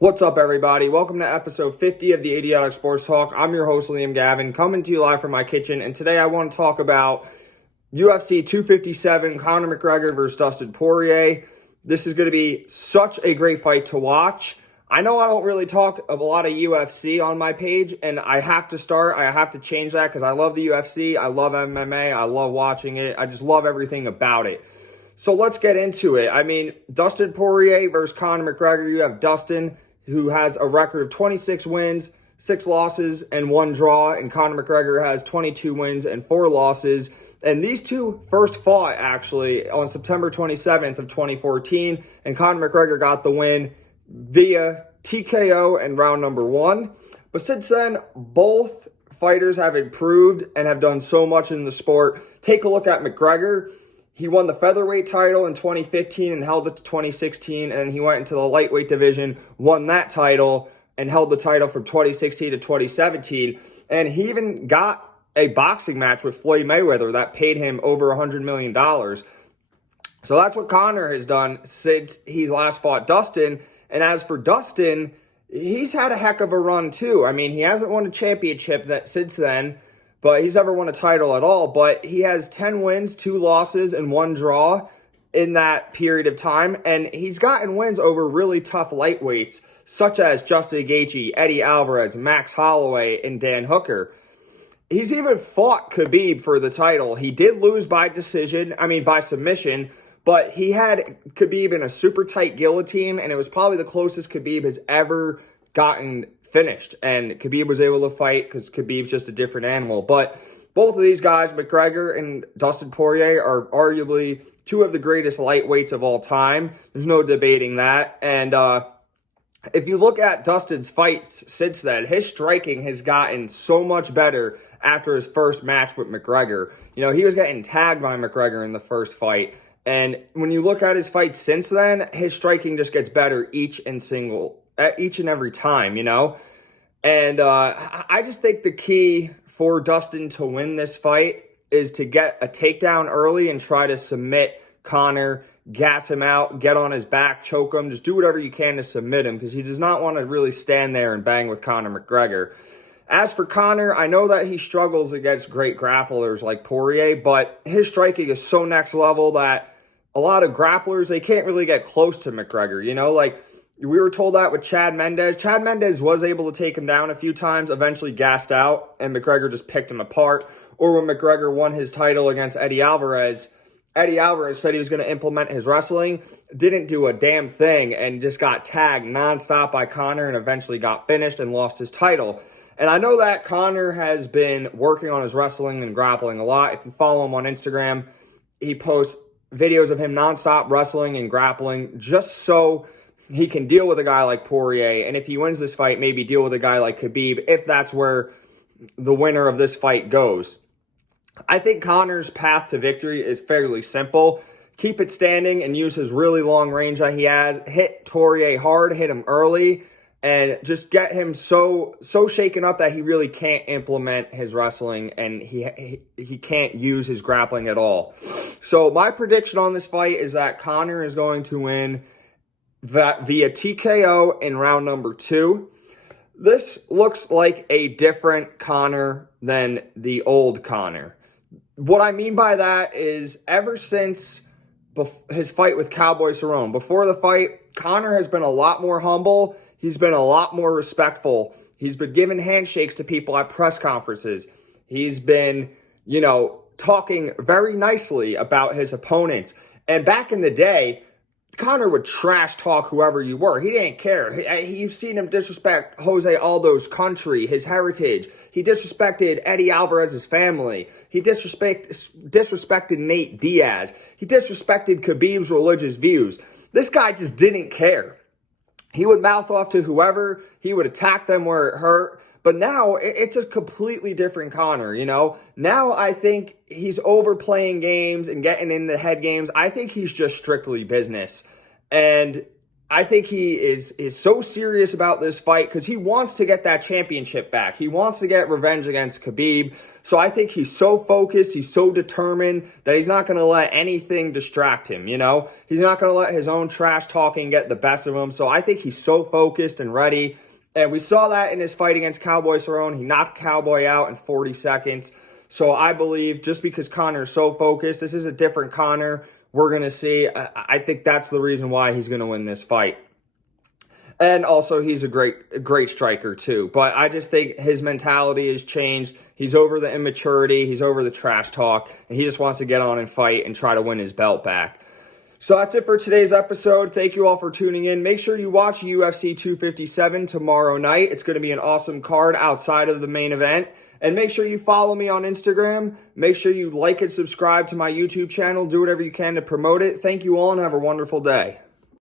What's up, everybody? Welcome to episode 50 of the Idiotic Sports Talk. I'm your host, Liam Gavin, coming to you live from my kitchen. And today I want to talk about UFC 257, Conor McGregor versus Dustin Poirier. This is going to be such a great fight to watch. I know I don't really talk of a lot of UFC on my page, and I have to change that because I love the UFC, I love MMA, I love watching it, I just love everything about it. So let's get into it. I mean, Dustin Poirier versus Conor McGregor. You have Dustin, who has a record of 26 wins, 6 losses, and 1 draw, and Conor McGregor has 22 wins and 4 losses. And these two first fought, actually, on September 27th of 2014, and Conor McGregor got the win via TKO in round number 1. But since then, both fighters have improved and have done so much in the sport. Take a look at McGregor. He won the featherweight title in 2015 and held it to 2016, and he went into the lightweight division, won that title, and held the title from 2016 to 2017. And he even got a boxing match with Floyd Mayweather that paid him over $100 million. So that's what Conor has done since he last fought Dustin. And as for Dustin, he's had a heck of a run too. I mean, he hasn't won a championship since then, but he's never won a title at all. But he has 10 wins, 2 losses, and 1 draw in that period of time. And he's gotten wins over really tough lightweights, such as Justin Gaethje, Eddie Alvarez, Max Holloway, and Dan Hooker. He's even fought Khabib for the title. He did lose by submission, but he had Khabib in a super tight guillotine, and it was probably the closest Khabib has ever gotten finished. And Khabib was able to fight because Khabib's just a different animal. But both of these guys, McGregor and Dustin Poirier, are arguably 2 of the greatest lightweights of all time. There's no debating that. And if you look at Dustin's fights since then, his striking has gotten so much better after his first match with McGregor. You know, he was getting tagged by McGregor in the first fight. And when you look at his fights since then, his striking just gets better each and every time, you know? And I just think the key for Dustin to win this fight is to get a takedown early and try to submit Conor, gas him out, get on his back, choke him, just do whatever you can to submit him, because he does not want to really stand there and bang with Conor McGregor. As for Conor, I know that he struggles against great grapplers like Poirier, but his striking is so next level that a lot of grapplers, they can't really get close to McGregor, you know? Like, we were told that with Chad Mendes. Chad Mendes was able to take him down a few times, eventually gassed out, and McGregor just picked him apart. Or when McGregor won his title against Eddie Alvarez said he was going to implement his wrestling, didn't do a damn thing, and just got tagged nonstop by Conor and eventually got finished and lost his title. And I know that Conor has been working on his wrestling and grappling a lot. If you follow him on Instagram, he posts videos of him nonstop wrestling and grappling just so he can deal with a guy like Poirier. And if he wins this fight, maybe deal with a guy like Khabib, if that's where the winner of this fight goes. I think Conor's path to victory is fairly simple. Keep it standing and use his really long range that he has. Hit Poirier hard, hit him early, and just get him so shaken up that he really can't implement his wrestling and he can't use his grappling at all. So my prediction on this fight is that Conor is going to win via TKO in round number 2. This looks like a different Conor than the old Conor. What I mean by that is ever since his fight with Cowboy Cerrone, before the fight, Conor has been a lot more humble. He's been a lot more respectful. He's been giving handshakes to people at press conferences. He's been, talking very nicely about his opponents. And back in the day, Conor would trash talk whoever you were. He didn't care. You've seen him disrespect Jose Aldo's country, his heritage. He disrespected Eddie Alvarez's family. He disrespected Nate Diaz. He disrespected Khabib's religious views. This guy just didn't care. He would mouth off to whoever. He would attack them where it hurt. But now it's a completely different Conor, Now I think he's overplaying games and getting into head games. I think he's just strictly business. And I think he is so serious about this fight because he wants to get that championship back. He wants to get revenge against Khabib. So I think he's so focused, he's so determined that he's not going to let anything distract him, you know? He's not going to let his own trash talking get the best of him. So I think he's so focused and ready. And we saw that in his fight against Cowboy Cerrone. He knocked Cowboy out in 40 seconds. So I believe just because Conor is so focused, this is a different Conor. We're going to see. I think that's the reason why he's going to win this fight. And also, he's a great striker, too. But I just think his mentality has changed. He's over the immaturity. He's over the trash talk. And he just wants to get on and fight and try to win his belt back. So that's it for today's episode. Thank you all for tuning in. Make sure you watch UFC 257 tomorrow night. It's going to be an awesome card outside of the main event. And make sure you follow me on Instagram. Make sure you like and subscribe to my YouTube channel. Do whatever you can to promote it. Thank you all and have a wonderful day.